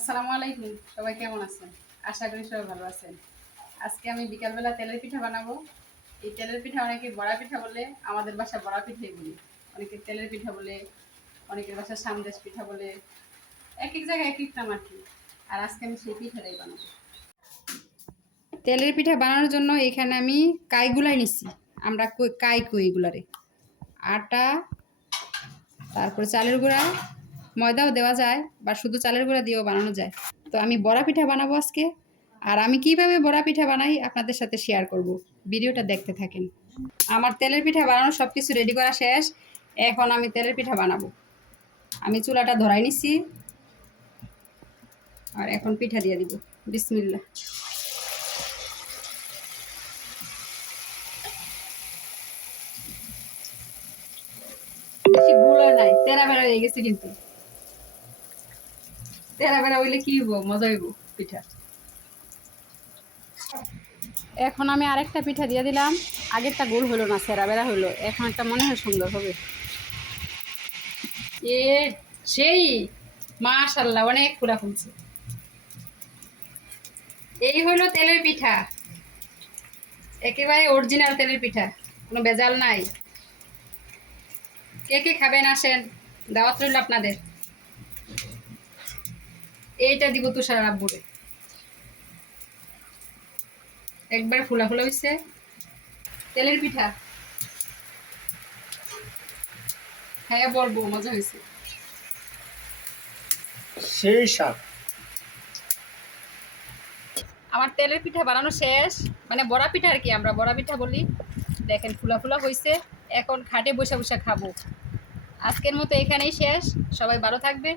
আসসালামু আলাইকুম, সবাই কেমন আছেন? আশা করি সবাই ভালো আছেন। আজকে আমি বিকালবেলা তেলের পিঠা বানাবো। এই তেলের পিঠা অনেকে বড়া পিঠা বলে, আমাদের বাসা বড়া পিঠাই বলি। অনেকে তেলের পিঠা বলে, অনেকের বাসা সামদেশ পিঠা বলে। এক এক জায়গায় এক এক নাম আর আজকে আমি সেই পিঠাটাই বানাবো। তেলের পিঠা বানানোর জন্য এখানে আমি কাইগুলাই নিচ্ছি আমরা কই এগুলারে। আটা, তারপরে চালের গুঁড়া ময়দাও দেওয়া যায় বা শুধু চালের গুঁড়া দিয়েও বানানো যায়। তো আমি বড়া পিঠা বানাবো আজকে। আর আমি কীভাবে বড়া পিঠা বানাই আপনাদের সাথে শেয়ার করব। ভিডিওটা দেখতে থাকেন। আমার তেলের পিঠা বানানো সব কিছু রেডি করা শেষ। এখন আমি তেলের পিঠা বানাবো। আমি চুলাটা ধরাই নিচ্ছি আর এখন পিঠা দিয়ে দিব। বিসমিল্লা বেশি গুঁড়ো নাই। তেরা বেড়া হয়ে গেছে কিন্তু। তেরা হইলে কি হইব? মজা হইব পিঠা। এখন আমি আরেকটা পিঠা দিয়ে দিলাম। আগেরটা গোল হলো না, সেরা বেড়া হলো এখন একটা মনে হয় সুন্দর হবে। এ সেই, মাশাল্লাহ, অনেক পুরা ফুলছে। এই হইল তেলের পিঠা। একেবারে অরিজিনাল তেলের পিঠা, কোনো বেজাল নাই। কে কে খাবেন, আসেন, দাওয়াত রইল আপনাদের। এইটা দিব তুষার আব্বুরে। একবার ফুলা ফুলা হয়েছে তেলের পিঠা। হ্যাঁ বলব মজা হয়েছে সেই স্বাদ। আমার তেলের পিঠা বানানো শেষ। মানে বড়া পিঠা আর কি আমরা বড়া পিঠা বলি। দেখেন ফুলা ফুলা হয়েছে এখন খাটে বসে বসে খাব। আজকের মতো এখানেই শেষ। সবাই ভালো থাকবেন।